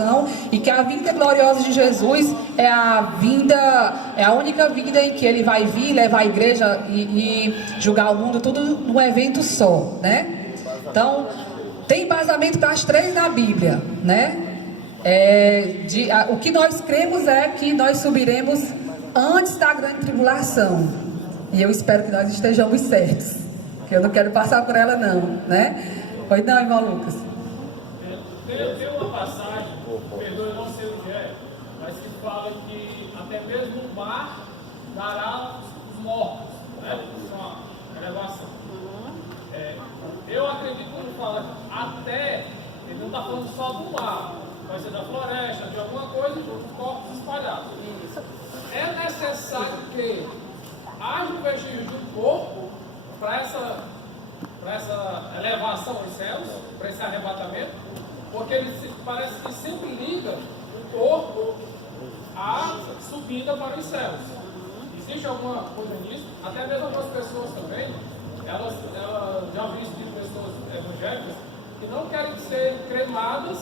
tribulação, e que a vinda gloriosa de Jesus é a única vinda em que ele vai vir, levar a igreja e julgar o mundo, tudo num evento só, né? Então, tem embasamento para as três na Bíblia, né? O que nós cremos é que nós subiremos antes da grande tribulação, e eu espero que nós estejamos certos, que eu não quero passar por ela não, né? Pois não, irmão Lucas? Tem uma passagem, perdoe, não sei onde é, mas que fala que até mesmo o mar dará os mortos, né? Isso é uma elevação. Eu acredito que quando fala até, ele não está falando só do mar, vai ser da floresta, de alguma coisa, de corpos espalhados. É necessário que haja um vestígio do corpo para essa elevação aos céus, para esse arrebatamento, porque ele parece que sempre liga o corpo à subida para os céus. Existe alguma coisa nisso? Até mesmo algumas pessoas também, elas já vi isso de pessoas evangélicas que não querem ser cremadas,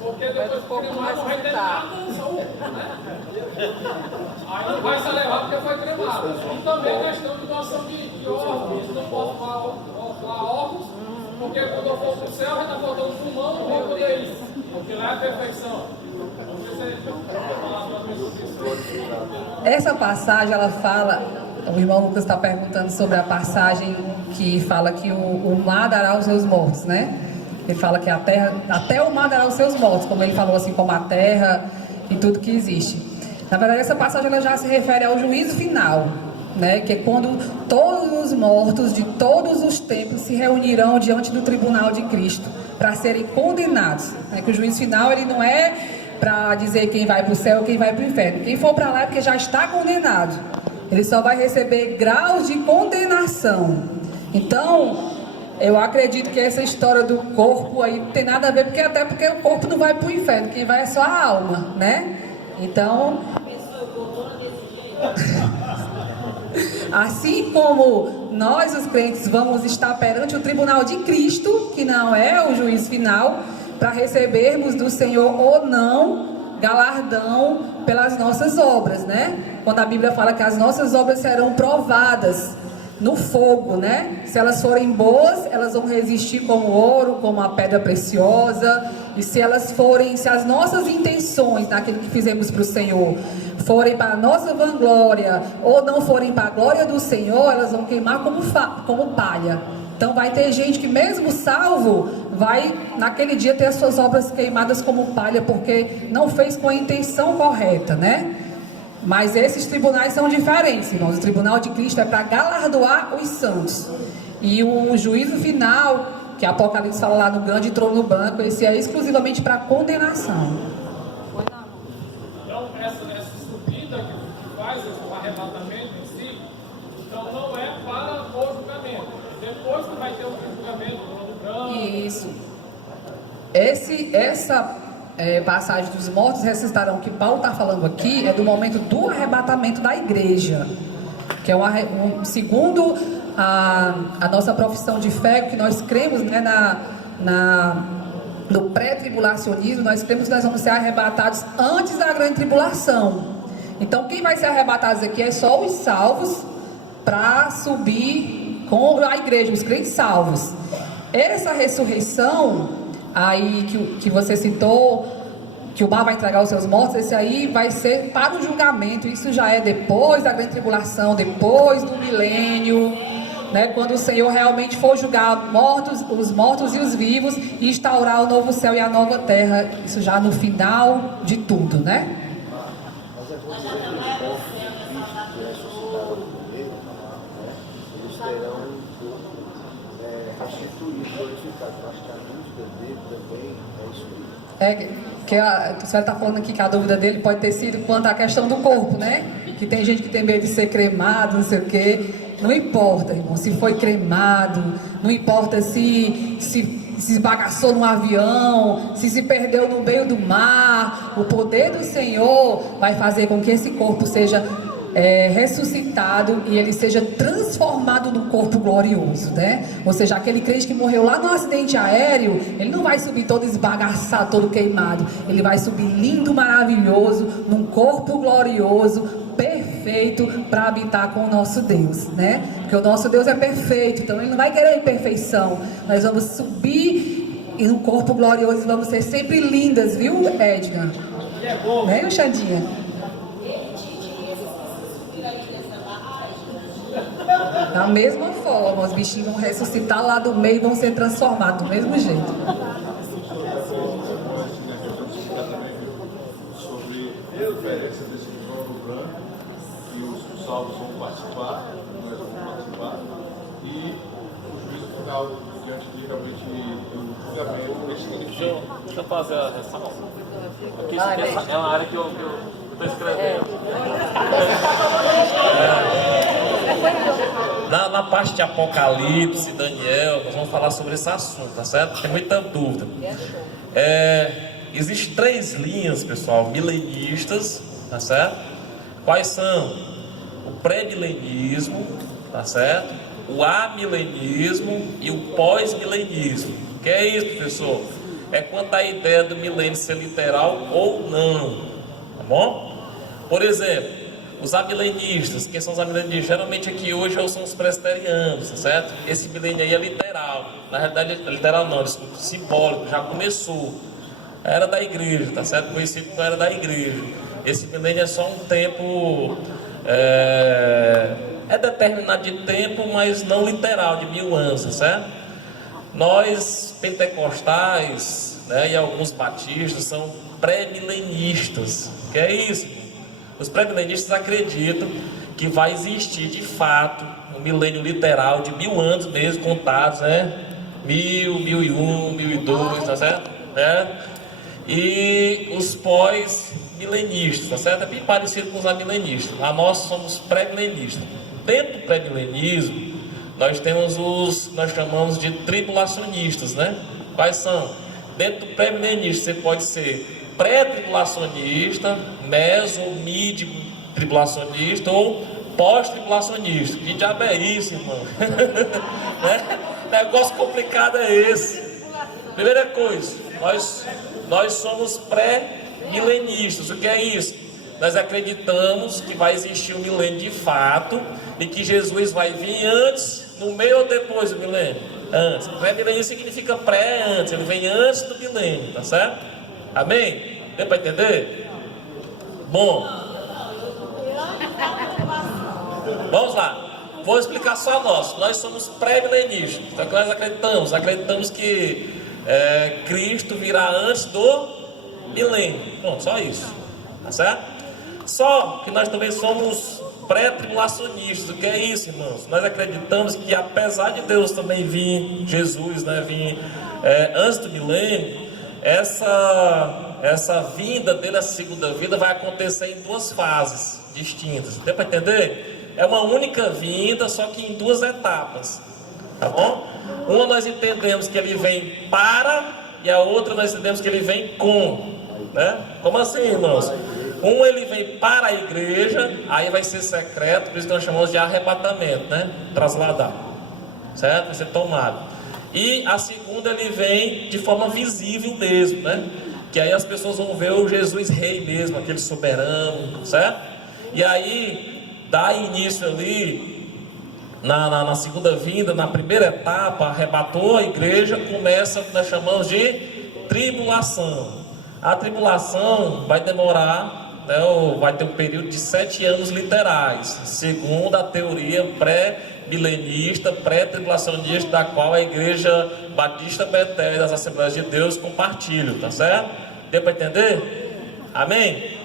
porque depois de cremar não vai ter nada, né? Aí não vai se levar porque foi cremado. E também questão de doação de órgãos. Não posso falar órgãos, porque quando eu for para o céu vai estar faltando pulmão, não vou poder ir, porque lá é a perfeição. Não sei se você falar para mim. Essa passagem, ela fala, o irmão Lucas está perguntando sobre a passagem que fala que o mar dará os seus mortos, né? Ele fala que a terra, até o mar dará os seus mortos, como ele falou assim, como a terra e tudo que existe. Na verdade, essa passagem ela já se refere ao juízo final, né? Que é quando todos os mortos de todos os tempos se reunirão diante do tribunal de Cristo para serem condenados. Né? Que o juízo final ele não é para dizer quem vai para o céu ou quem vai para o inferno. Quem for para lá é porque já está condenado. Ele só vai receber graus de condenação. Então, eu acredito que essa história do corpo aí não tem nada a ver, até porque o corpo não vai para o inferno, quem vai é só a alma, né? Então, assim como nós, os crentes, vamos estar perante o tribunal de Cristo, que não é o juízo final, para recebermos do Senhor ou não galardão pelas nossas obras, né? Quando a Bíblia fala que as nossas obras serão provadas no fogo, né? Se elas forem boas, elas vão resistir como ouro, como a pedra preciosa. E se as nossas intenções naquilo que fizemos para o Senhor forem para a nossa vanglória ou não forem para a glória do Senhor, elas vão queimar como palha. Então vai ter gente que mesmo salvo vai naquele dia ter as suas obras queimadas como palha, porque não fez com a intenção correta, né? Mas esses tribunais são diferentes, irmãos. O tribunal de Cristo é para galardoar os santos. E o juízo final, que Apocalipse fala lá no grande trono branco, esse é exclusivamente para condenação. Então, essa subida que faz o arrebatamento em si, então não é para o julgamento. Depois que vai ter o julgamento do trono branco. Isso. Essa passagem dos mortos ressuscitarão que Paulo está falando aqui é do momento do arrebatamento da igreja, que é segundo a nossa profissão de fé, que nós cremos, né, no pré-tribulacionismo, nós cremos que nós vamos ser arrebatados antes da grande tribulação. Então quem vai ser arrebatado aqui é só os salvos para subir com a igreja, os crentes salvos. Essa ressurreição aí que você citou, que o mar vai entregar os seus mortos, esse aí vai ser para o julgamento. Isso já é depois da grande tribulação, depois do milênio, né, quando o Senhor realmente for julgar os mortos e os vivos e instaurar o novo céu e a nova terra. Isso já no final de tudo, né? Que a senhora está falando aqui que a dúvida dele pode ter sido quanto à questão do corpo, né? Que tem gente que tem medo de ser cremado, não sei o quê. Não importa, irmão, se foi cremado, não importa se esbagaçou num avião, se perdeu no meio do mar. O poder do Senhor vai fazer com que esse corpo seja ressuscitado e ele seja transformado num corpo glorioso, né? Ou seja, aquele crente que morreu lá no acidente aéreo, ele não vai subir todo esbagaçado, todo queimado. Ele vai subir lindo, maravilhoso, num corpo glorioso, perfeito, para habitar com o nosso Deus, né? Porque o nosso Deus é perfeito, então ele não vai querer imperfeição. Nós vamos subir e num corpo glorioso vamos ser sempre lindas, viu, Edna? Né, Xandinha? Da mesma forma, os bichinhos vão ressuscitar lá do meio e vão ser transformados do mesmo jeito. Sobre a diferença desse trono branco, que os salvos vão participar, nós vamos participar, e o juízo final, diante de realmente o julgamento, o que significa. Deixa eu fazer a ressalva. Aqui é uma área que eu estou escrevendo. Na parte de Apocalipse, Daniel, nós vamos falar sobre esse assunto, tá certo? Tem muita dúvida. Existem 3 linhas, pessoal, milenistas, tá certo? Quais são? O pré-milenismo, tá certo? O amilenismo e o pós-milenismo. O que é isso, professor? É quanto à ideia do milênio ser literal ou não, tá bom? Por exemplo, os amilenistas. Quem são os amilenistas? Geralmente aqui hoje são os presbiterianos, tá certo? Esse milênio aí é literal. Na realidade, literal não, é simbólico, já começou. Era da igreja, tá certo? Conhecido como era da igreja. Esse milênio é só um tempo, é determinado de tempo, mas não literal, de 1000 anos, tá certo? Nós, pentecostais, né, e alguns batistas, são pré-milenistas. Que é isso? Os pré-milenistas acreditam que vai existir de fato um milênio literal de 1000 anos mesmo, contados, né? 1000, 1001, 1002, tá certo? E os pós-milenistas, tá certo? É bem parecido com os amilenistas. Nós somos pré-milenistas. Dentro do pré-milenismo, nós temos nós chamamos de tribulacionistas, né? Quais são? Dentro do pré-milenista, você pode ser pré-tribulacionista, meso ou mid-tribulacionista ou pós-tribulacionista. Que diabo é isso, irmão? Negócio complicado é esse. Primeira coisa, nós somos pré-milenistas. O que é isso? Nós acreditamos que vai existir um milênio de fato e que Jesus vai vir antes, no meio ou depois do milênio? Antes. Pré-milênio significa pré-antes, ele vem antes do milênio, tá certo? Amém? Deu para entender? Bom, vamos lá. Vou explicar só nós somos pré-milenistas. Então o que nós acreditamos que Cristo virá antes do milênio. Bom, só isso, tá certo? Só que nós também somos pré-tribulacionistas. O que é isso, irmãos? Nós acreditamos que apesar de Deus também vir, Jesus, né, vir antes do milênio, essa vinda dele, a segunda vida, vai acontecer em 2 fases distintas. Deu para entender? É uma única vinda, só que em 2 etapas, tá bom? Uma nós entendemos que ele vem para, e a outra nós entendemos que ele vem com, né? Como assim, irmãos? Um ele vem para a igreja, aí vai ser secreto, por isso que nós chamamos de arrebatamento, né? Trasladar, certo? Vai ser tomado. E a segunda ele vem de forma visível mesmo, né? Que aí as pessoas vão ver o Jesus rei mesmo, aquele soberano, certo? E aí dá início ali na segunda vinda, na primeira etapa, arrebatou a igreja, começa o que nós chamamos de tribulação. A tribulação vai demorar, né, vai ter um período de 7 anos literais, segundo a teoria pré-milenista, pré-tribulacionista, da qual a Igreja Batista Betel e das Assembleias de Deus compartilham, tá certo? Deu para entender? Amém?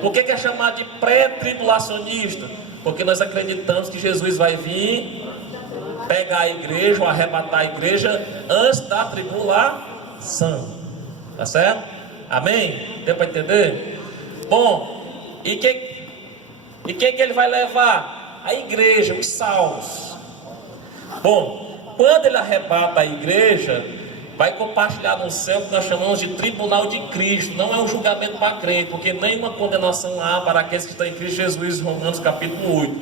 Por que é chamado de pré-tribulacionista? Porque nós acreditamos que Jesus vai vir pegar a igreja, ou arrebatar a igreja antes da tribulação, tá certo? Amém? Deu para entender? Bom, e quem que ele vai levar? A igreja, os salvos. Bom, quando ele arrebata a igreja, vai compartilhar no céu que nós chamamos de tribunal de Cristo. Não é um julgamento para crente, porque nenhuma condenação há para aqueles que estão em Cristo Jesus, Romanos capítulo 8.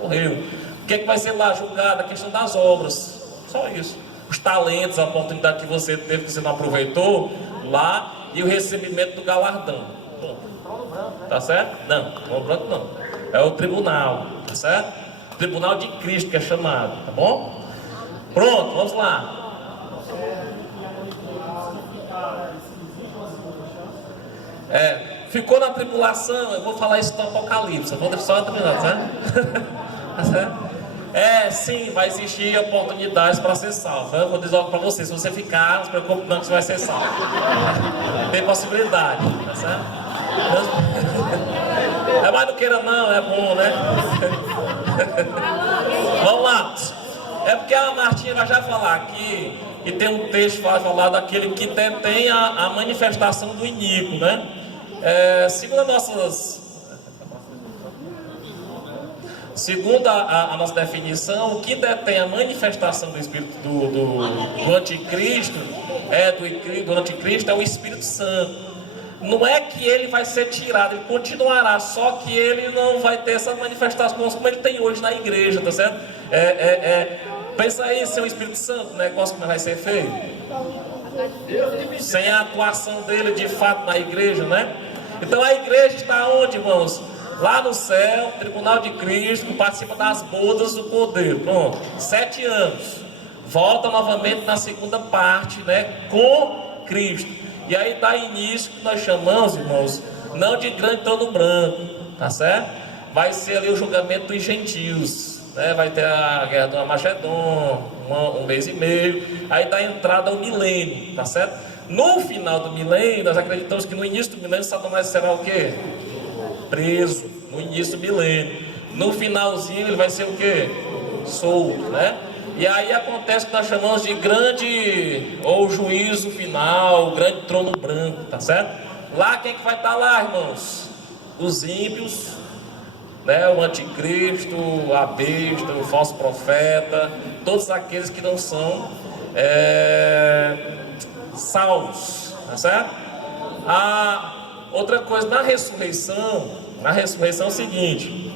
Correu. O que é que vai ser lá julgado? A questão das obras. Só isso. Os talentos, a oportunidade que você teve, que você não aproveitou, lá, e o recebimento do galardão. Bom, tá certo? Não, trono branco não. É o tribunal, tá certo? Tribunal de Cristo que é chamado, tá bom? Pronto, vamos lá. Ficou na tribulação, eu vou falar isso no Apocalipse, eu vou só terminar, certo? Tá certo? Sim, vai existir oportunidades para ser salvo. Eu vou dizer algo para você: se você ficar, não se preocupe não que você vai ser salvo. Tem possibilidade, tá certo? Mas não queira não, é bom, né? Vamos lá. É porque a Martinha vai já falar aqui, e tem um texto que vai falar daquele que tem a manifestação do iníquo, né? Segundo a nossa definição, o que detém a manifestação do Espírito do Anticristo, do Anticristo, é o Espírito Santo. Não é que ele vai ser tirado, ele continuará, só que ele não vai ter essa manifestação como ele tem hoje na igreja, tá certo? Pensa aí, sem o Espírito Santo, o negócio que não vai ser feito. Sem a atuação dele de fato na igreja, né? Então a igreja está onde, irmãos? Lá no céu, tribunal de Cristo, participa das bodas do Cordeiro. Pronto, 7 anos. Volta novamente na segunda parte, né? Com Cristo. E aí dá início que nós chamamos, irmãos, não de grande trono branco, tá certo? Vai ser ali o julgamento dos gentios, né? Vai ter a guerra do Armagedon, um mês e meio. Aí dá entrada ao milênio, tá certo? No final do milênio, nós acreditamos que no início do milênio, Satanás será o quê? Preso, no início do milênio. No finalzinho ele vai ser o quê? Solto, né? E aí acontece o que nós chamamos de grande, ou juízo final, o grande trono branco, tá certo? Lá quem que vai estar lá, irmãos? Os ímpios, né? O anticristo, a besta, o falso profeta, todos aqueles que não são salvos, tá certo? Outra coisa, na ressurreição é o seguinte: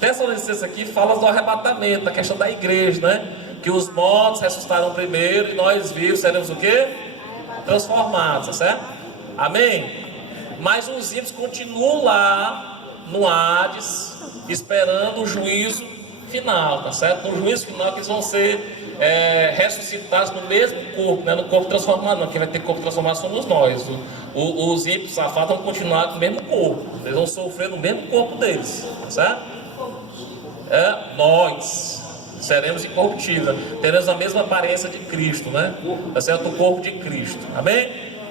Tessalonicenses aqui fala do arrebatamento, da questão da igreja, né? Que os mortos ressuscitarão primeiro e nós vivos seremos o quê? Transformados, tá certo? Amém? Mas os ímpios continuam lá no Hades, esperando o juízo final, tá certo? No juízo final que eles vão ser ressuscitados no mesmo corpo, né? No corpo transformado, não. Quem vai ter corpo transformado somos nós. Os ímpios safados vão continuar com o mesmo corpo, eles vão sofrer no mesmo corpo deles, tá certo? Nós seremos incorruptíveis, teremos a mesma aparência de Cristo, né? Tá certo? O corpo de Cristo, amém?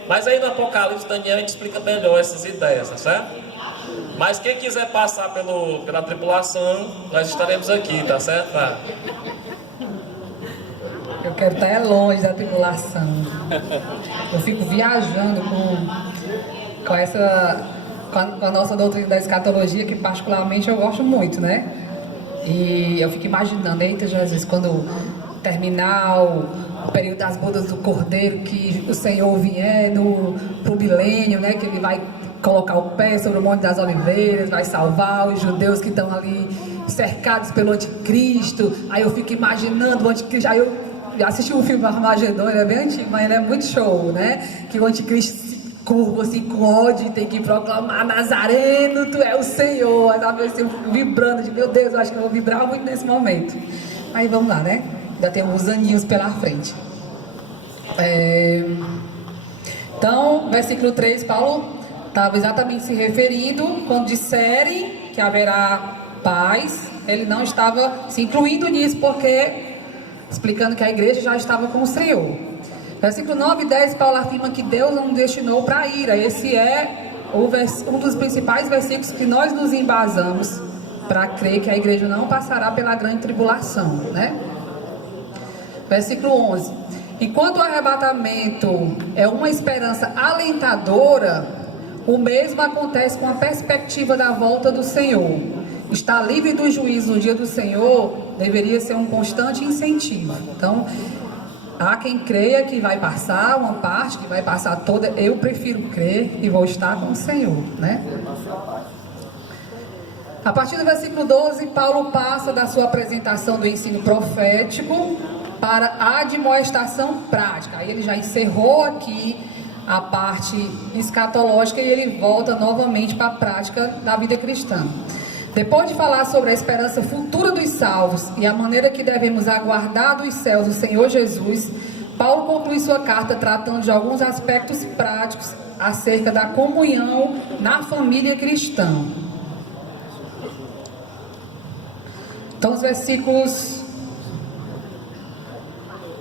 Mas aí no Apocalipse, Daniel, a gente explica melhor essas ideias, tá certo? Mas quem quiser passar pela tribulação, nós estaremos aqui, tá certo? Tá? Eu quero estar longe da tribulação. Eu fico viajando com a nossa doutrina da escatologia, que particularmente eu gosto muito, né? E eu fico imaginando, eita Jesus, quando terminar o período das bodas do Cordeiro, que o Senhor vier pro milênio, né? Que ele vai colocar o pé sobre o Monte das Oliveiras, vai salvar os judeus que estão ali cercados pelo anticristo. Aí eu fico imaginando o anticristo. Aí eu assisti um filme Armagedon, ele é bem antigo, mas ele é muito show, né? Que o anticristo se curva assim com ódio e tem que proclamar: Nazareno, tu é o Senhor. Aí tava assim, vibrando de meu Deus, eu acho que eu vou vibrar muito nesse momento. Aí vamos lá, né? Ainda tem uns aninhos pela frente. Então, versículo 3, Paulo estava exatamente se referindo quando disserem que haverá paz. Ele não estava se incluindo nisso, porque explicando que a igreja já estava com o Senhor. Versículo 9 e 10, Paulo afirma que Deus não nos destinou para a ira. Esse é um dos principais versículos que nós nos embasamos para crer que a igreja não passará pela grande tribulação, né? Versículo 11: enquanto o arrebatamento é uma esperança alentadora, o mesmo acontece com a perspectiva da volta do Senhor. Estar livre do juízo no dia do Senhor deveria ser um constante incentivo. Então, Há quem creia que vai passar uma parte, que vai passar toda. Eu prefiro crer e vou estar com o Senhor, né? A partir do versículo 12, Paulo passa da sua apresentação do ensino profético para a admoestação prática. Aí ele já encerrou aqui a parte escatológica e ele volta novamente para a prática da vida cristã. Depois de falar sobre a esperança futura dos salvos e a maneira que devemos aguardar dos céus o Senhor Jesus, Paulo conclui sua carta tratando de alguns aspectos práticos acerca da comunhão na família cristã. Então, os versículos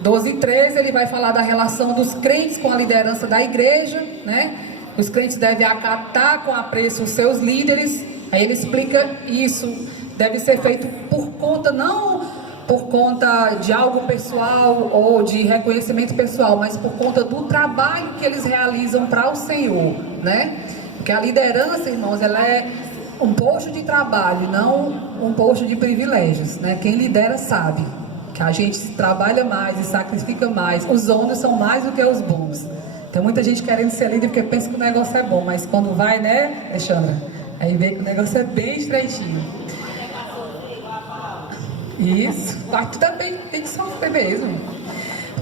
12 e 13, ele vai falar da relação dos crentes com a liderança da igreja, né? Os crentes devem acatar com apreço os seus líderes. Aí ele explica isso, deve ser feito por conta, não por conta de algo pessoal ou de reconhecimento pessoal, mas por conta do trabalho que eles realizam para o Senhor, né? Porque a liderança, irmãos, ela é um posto de trabalho, não um posto de privilégios, né? Quem lidera sabe que a gente trabalha mais e sacrifica mais, os ônus são mais do que os bons. Tem muita gente querendo ser líder porque pensa que o negócio é bom, mas quando vai, né, Alexandra? Aí vê que o negócio é bem estreitinho. Isso, mas tu também tem que sofrer mesmo.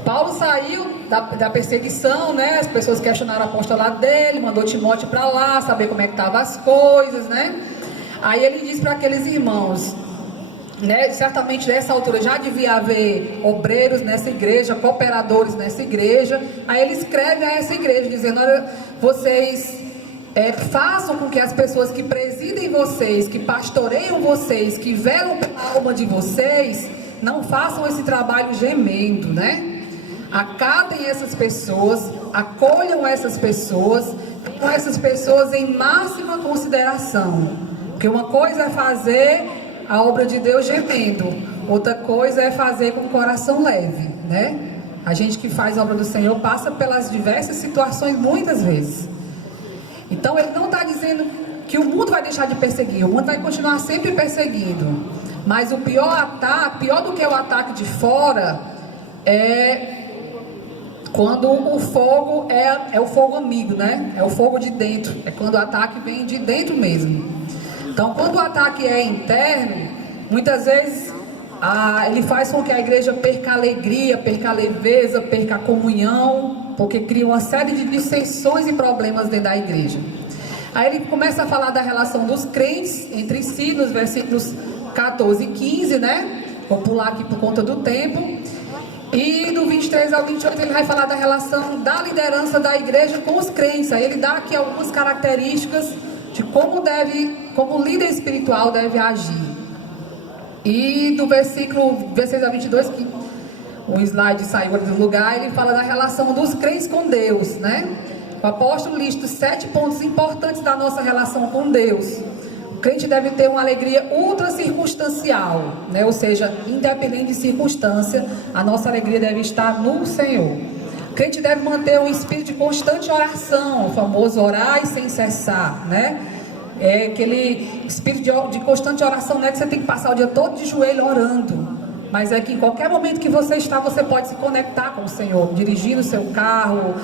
Paulo saiu da perseguição, né? As pessoas questionaram o apostolado dele, mandou Timóteo para lá, saber como é que estavam as coisas, né? Aí ele diz para aqueles irmãos, né? Certamente nessa altura já devia haver obreiros nessa igreja, cooperadores nessa igreja. Aí ele escreve a essa igreja dizendo: olha, vocês façam com que as pessoas que presidem vocês, que pastoreiam vocês, que velam pela alma de vocês, não façam esse trabalho gemendo, né? Acatem essas pessoas, acolham essas pessoas, tenham essas pessoas em máxima consideração. Porque uma coisa é fazer a obra de Deus gemendo, outra coisa é fazer com o coração leve, né? A gente que faz a obra do Senhor passa pelas diversas situações muitas vezes. Então ele não está dizendo que o mundo vai deixar de perseguir, o mundo vai continuar sempre perseguindo. Mas o pior ataque, pior do que o ataque de fora, é quando o fogo é o fogo amigo, né? É o fogo de dentro, é quando o ataque vem de dentro mesmo. Então quando o ataque é interno, muitas vezes ele faz com que a igreja perca a alegria, perca a leveza, perca a comunhão, porque cria uma série de dissensões e problemas dentro da igreja. Aí ele começa a falar da relação dos crentes entre si, nos versículos 14 e 15, né? Vou pular aqui por conta do tempo. E do 23 ao 28 ele vai falar da relação da liderança da igreja com os crentes. Aí ele dá aqui algumas características de como o líder espiritual deve agir. E do versículo 26 a 22, que o slide saiu do lugar, ele fala da relação dos crentes com Deus, né? O apóstolo lista 7 pontos importantes da nossa relação com Deus. O crente deve ter uma alegria ultra circunstancial, né? Ou seja, independente de circunstância, a nossa alegria deve estar no Senhor. O crente deve manter um espírito de constante oração, o famoso orar e sem cessar, né? É aquele espírito de constante oração, não é que você tem que passar o dia todo de joelho orando, mas é que em qualquer momento que você está, você pode se conectar com o Senhor, dirigindo o seu carro,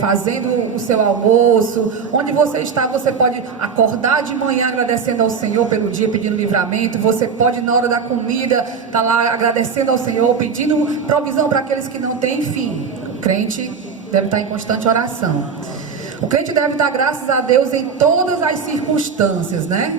fazendo o seu almoço, onde você está, você pode acordar de manhã agradecendo ao Senhor pelo dia, pedindo livramento, você pode na hora da comida estar lá agradecendo ao Senhor, pedindo provisão para aqueles que não têm, enfim. O crente deve estar em constante oração. O crente deve dar graças a Deus em todas as circunstâncias, né?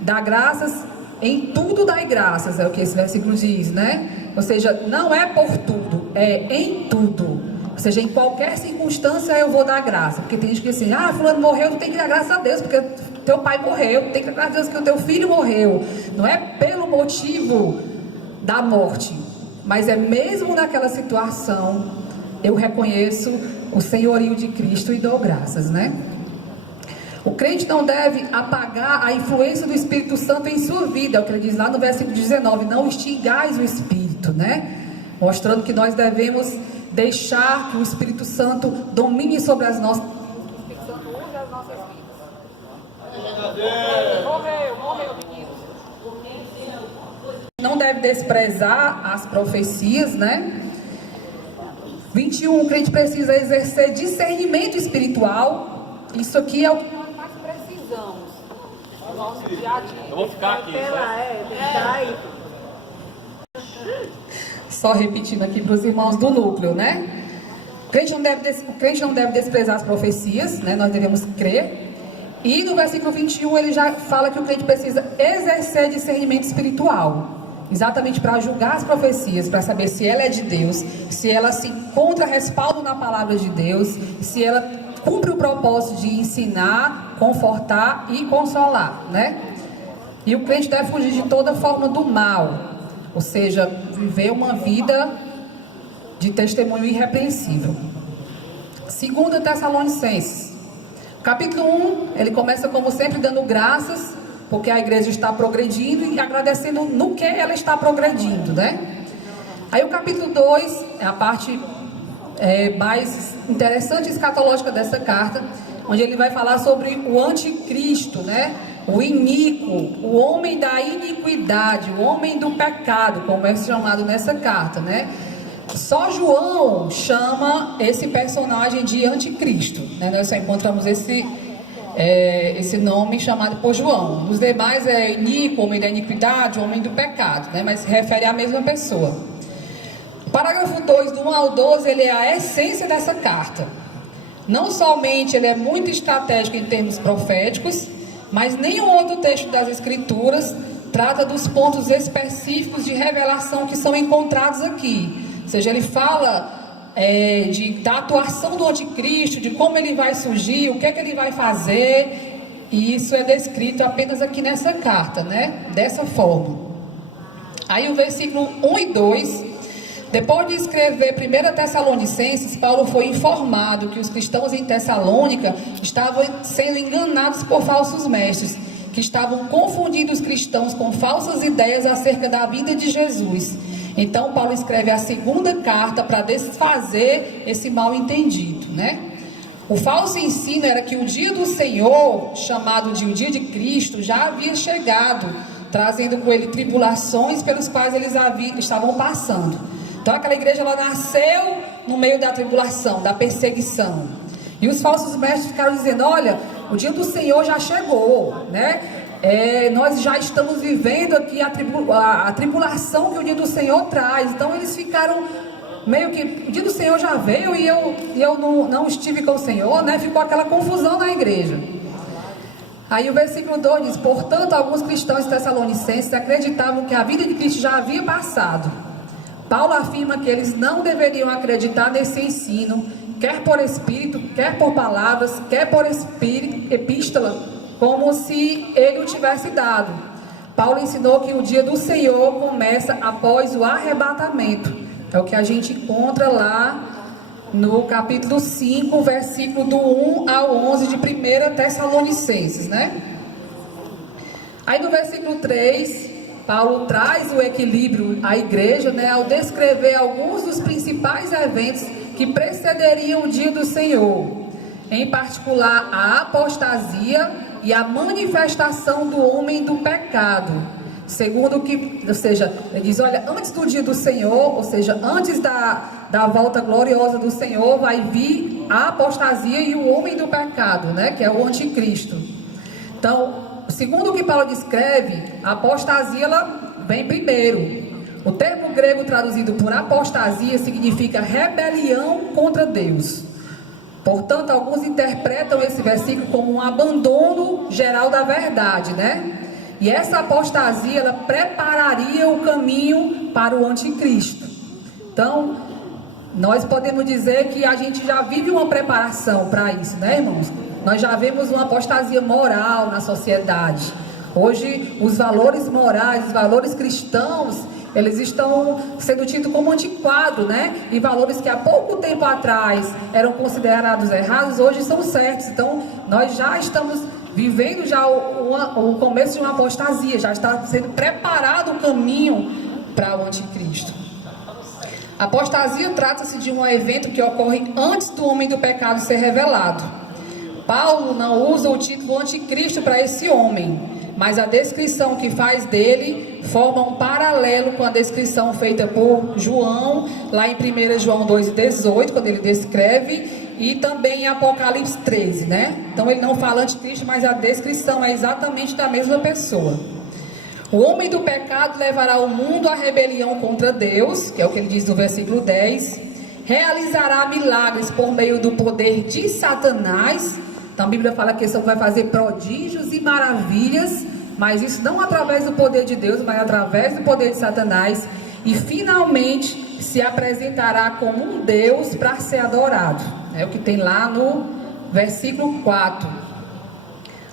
Dar graças em tudo, dai graças, é o que esse versículo diz, né? Ou seja, não é por tudo, é em tudo. Ou seja, em qualquer circunstância eu vou dar graça. Porque tem gente que diz assim, fulano morreu, tu tem que dar graças a Deus, porque teu pai morreu, tem que dar graças a Deus porque o teu filho morreu. Não é pelo motivo da morte, mas é mesmo naquela situação, eu reconheço o senhorio de Cristo e dou graças, né? O crente não deve apagar a influência do Espírito Santo em sua vida, é o que ele diz lá no versículo 19, não extingais o Espírito, né? Mostrando que nós devemos deixar que o Espírito Santo domine sobre as nossas vidas. Morreu, meninos. Não deve desprezar as profecias, né? 21, o crente precisa exercer discernimento espiritual. Isso aqui é o que nós mais precisamos no nosso dia a dia. Eu vou ficar aqui, Aí. Só repetindo aqui para os irmãos do núcleo, né? O crente não deve desprezar as profecias, né? Nós devemos crer. E no versículo 21 ele já fala que o crente precisa exercer discernimento espiritual. Exatamente para julgar as profecias, para saber se ela é de Deus, se ela se encontra respaldo na palavra de Deus, se ela cumpre o propósito de ensinar, confortar e consolar, né? E o crente deve fugir de toda forma do mal, ou seja, viver uma vida de testemunho irrepreensível. 2 Tessalonicenses, capítulo 1, ele começa como sempre dando graças, porque a igreja está progredindo e agradecendo no que ela está progredindo, né? Aí o capítulo 2 é a parte mais interessante e escatológica dessa carta, onde ele vai falar sobre o anticristo, né? O iníquo, o homem da iniquidade, o homem do pecado, como é chamado nessa carta, né? Só João chama esse personagem de anticristo, né? Nós só encontramos esse nome chamado por João. Os demais é iníquo, homem da iniquidade, homem do pecado, né? Mas se refere à mesma pessoa. O parágrafo 2, do 1 ao 12, ele é a essência dessa carta. Não somente ele é muito estratégico em termos proféticos, mas nenhum outro texto das Escrituras trata dos pontos específicos de revelação que são encontrados aqui. Ou seja, ele fala da atuação do anticristo, de como ele vai surgir, o que é que ele vai fazer, e isso é descrito apenas aqui nessa carta, né? Dessa forma. Aí o versículo 1 e 2, depois de escrever 1 Tessalonicenses, Paulo foi informado que os cristãos em Tessalônica estavam sendo enganados por falsos mestres, que estavam confundindo os cristãos com falsas ideias acerca da vinda de Jesus. Então Paulo escreve a segunda carta para desfazer esse mal entendido, né? O falso ensino era que o dia do Senhor, chamado de o dia de Cristo, já havia chegado, trazendo com ele tribulações pelos quais eles estavam passando. Então aquela igreja ela nasceu no meio da tribulação, da perseguição. E os falsos mestres ficaram dizendo: olha, o dia do Senhor já chegou, né? Nós já estamos vivendo aqui a tribulação que o dia do Senhor traz. Então eles ficaram meio que, o dia do Senhor já veio e eu não estive com o Senhor, né? Ficou aquela confusão na igreja. Aí o versículo 2 diz: portanto, alguns cristãos tessalonicenses acreditavam que a vida de Cristo já havia passado. Paulo afirma que eles não deveriam acreditar nesse ensino, quer por espírito, quer por palavras, quer por epístola, como se ele o tivesse dado. Paulo ensinou que o dia do Senhor começa após o arrebatamento. É o que a gente encontra lá no capítulo 5, versículo do 1 ao 11 de 1 Tessalonicenses, né? Aí no versículo 3, Paulo traz o equilíbrio à igreja, né, ao descrever alguns dos principais eventos que precederiam o dia do Senhor. Em particular, a apostasia e a manifestação do homem do pecado. Segundo que, ou seja, ele diz: olha, antes do dia do Senhor, ou seja, antes da volta gloriosa do Senhor, vai vir a apostasia e o homem do pecado, né, que é o anticristo. Então, segundo o que Paulo descreve, a apostasia ela vem primeiro. O termo grego traduzido por apostasia significa rebelião contra Deus. Portanto, alguns interpretam esse versículo como um abandono geral da verdade, né? E essa apostasia, ela prepararia o caminho para o anticristo. Então, nós podemos dizer que a gente já vive uma preparação para isso, né, irmãos? Nós já vemos uma apostasia moral na sociedade. Hoje, os valores morais, os valores cristãos, eles estão sendo tidos como antiquados, né? E valores que há pouco tempo atrás eram considerados errados, hoje são certos. Então, nós já estamos vivendo já o começo de uma apostasia, já está sendo preparado o caminho para o anticristo. A apostasia trata-se de um evento que ocorre antes do homem do pecado ser revelado. Paulo não usa o título anticristo para esse homem, mas a descrição que faz dele forma um paralelo com a descrição feita por João, lá em 1 João 2,18, quando ele descreve, e também em Apocalipse 13, né? Então ele não fala anticristo, mas a descrição é exatamente da mesma pessoa. O homem do pecado levará o mundo à rebelião contra Deus, que é o que ele diz no versículo 10, realizará milagres por meio do poder de Satanás. Então a Bíblia fala que esse vai fazer prodígios e maravilhas, mas isso não através do poder de Deus, mas através do poder de Satanás. E finalmente se apresentará como um Deus para ser adorado. É o que tem lá no versículo 4.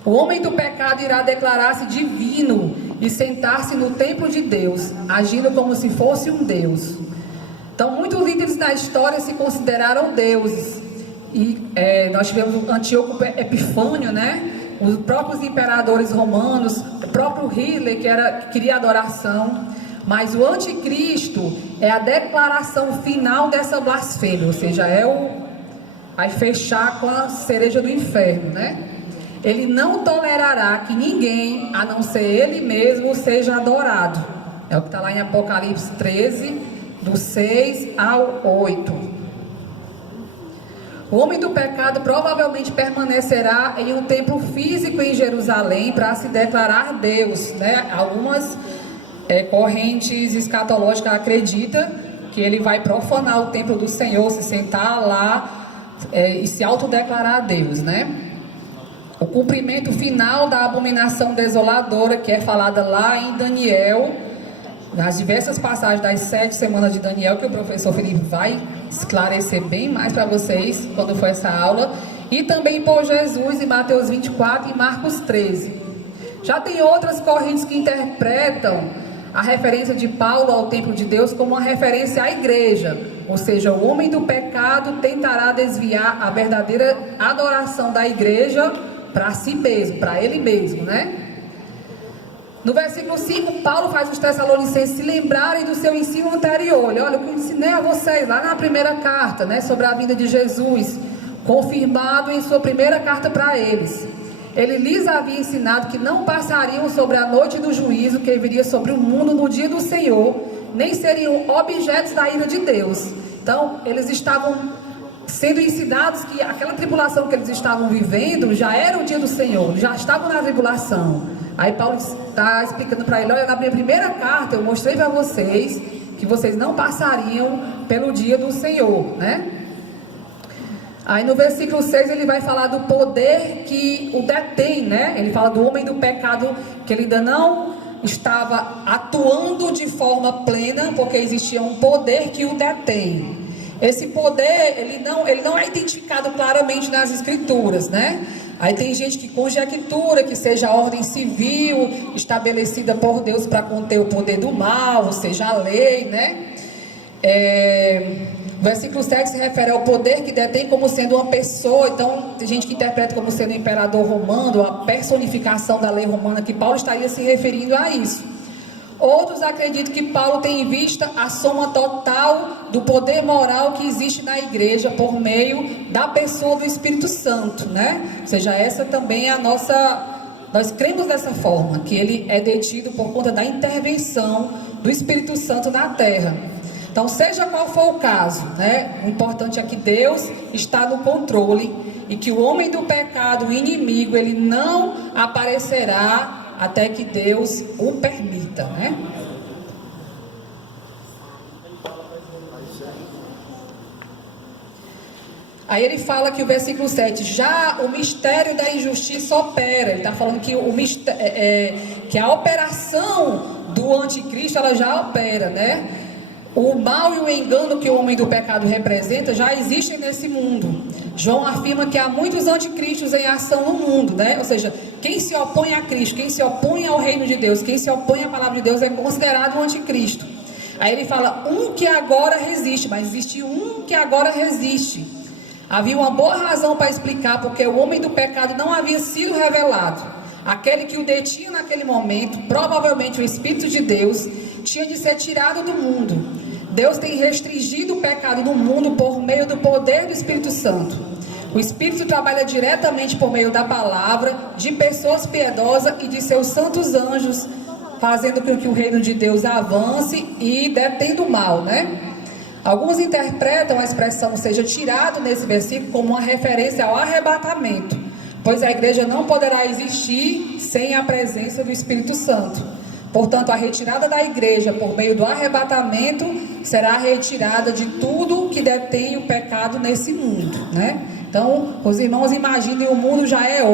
O homem do pecado irá declarar-se divino e sentar-se no templo de Deus, agindo como se fosse um Deus. Então muitos líderes da história se consideraram deuses. E nós tivemos o Antíoco Epifânio, né? Os próprios imperadores romanos, o próprio Hitler que queria adoração. Mas o anticristo é a declaração final dessa blasfêmia, ou seja, vai fechar com a cereja do inferno, né? Ele não tolerará que ninguém, a não ser ele mesmo, seja adorado. É o que está lá em Apocalipse 13, do 6 ao 8. O homem do pecado provavelmente permanecerá em um templo físico em Jerusalém para se declarar Deus, né? Algumas correntes escatológicas acreditam que ele vai profanar o templo do Senhor, se sentar lá e se autodeclarar Deus, né? O cumprimento final da abominação desoladora, que é falada lá em Daniel, nas diversas passagens das 7 semanas de Daniel, que o professor Felipe vai esclarecer bem mais para vocês quando for essa aula, e também por Jesus em Mateus 24 e Marcos 13. Já tem outras correntes que interpretam a referência de Paulo ao templo de Deus como uma referência à igreja, ou seja, o homem do pecado tentará desviar a verdadeira adoração da igreja para si mesmo, para ele mesmo, né? No versículo 5, Paulo faz os Tessalonicenses se lembrarem do seu ensino anterior. Olha, o que eu ensinei a vocês lá na primeira carta, né, sobre a vinda de Jesus, confirmado em sua primeira carta para eles. Ele lhes havia ensinado que não passariam sobre a noite do juízo que viria sobre o mundo no dia do Senhor, nem seriam objetos da ira de Deus. Então, eles estavam sendo ensinados que aquela tribulação que eles estavam vivendo já era o dia do Senhor, já estavam na tribulação. Aí Paulo está explicando para ele: olha, na minha primeira carta eu mostrei para vocês que vocês não passariam pelo dia do Senhor, né? Aí no versículo 6 ele vai falar do poder que o detém, né? Ele fala do homem do pecado, que ele ainda não estava atuando de forma plena, porque existia um poder que o detém. Esse poder, ele não é identificado claramente nas escrituras, né? Aí tem gente que conjectura que seja a ordem civil estabelecida por Deus para conter o poder do mal, ou seja, a lei, né? O versículo 7 se refere ao poder que detém como sendo uma pessoa. Então tem gente que interpreta como sendo o imperador romano, a personificação da lei romana, que Paulo estaria se referindo a isso. Outros acreditam que Paulo tem em vista a soma total do poder moral que existe na igreja por meio da pessoa do Espírito Santo, né? Ou seja, essa também é a nossa... Nós cremos dessa forma, que ele é detido por conta da intervenção do Espírito Santo na terra. Então, seja qual for o caso, né? O importante é que Deus está no controle e que o homem do pecado, o inimigo, ele não aparecerá até que Deus o permita, né? Aí ele fala que o versículo 7, já o mistério da injustiça opera. Ele está falando que, que a operação do anticristo, ela já opera, né? O mal e o engano que o homem do pecado representa já existem nesse mundo. João afirma que há muitos anticristos em ação no mundo, né? Ou seja, quem se opõe a Cristo, quem se opõe ao reino de Deus, quem se opõe à palavra de Deus é considerado um anticristo. Aí ele fala, um que agora resiste, mas existe um que agora resiste. Havia uma boa razão para explicar porque o homem do pecado não havia sido revelado. Aquele que o detinha naquele momento, provavelmente o Espírito de Deus, tinha de ser tirado do mundo. Deus tem restringido o pecado no mundo por meio do poder do Espírito Santo. O Espírito trabalha diretamente por meio da palavra, de pessoas piedosas e de seus santos anjos fazendo com que o reino de Deus avance e detendo o mal, né? Alguns interpretam a expressão seja tirado nesse versículo como uma referência ao arrebatamento, pois a igreja não poderá existir sem a presença do Espírito Santo. Portanto, a retirada da igreja por meio do arrebatamento será a retirada de tudo que detém o pecado nesse mundo, né? Então, os irmãos imaginem, o mundo já é hoje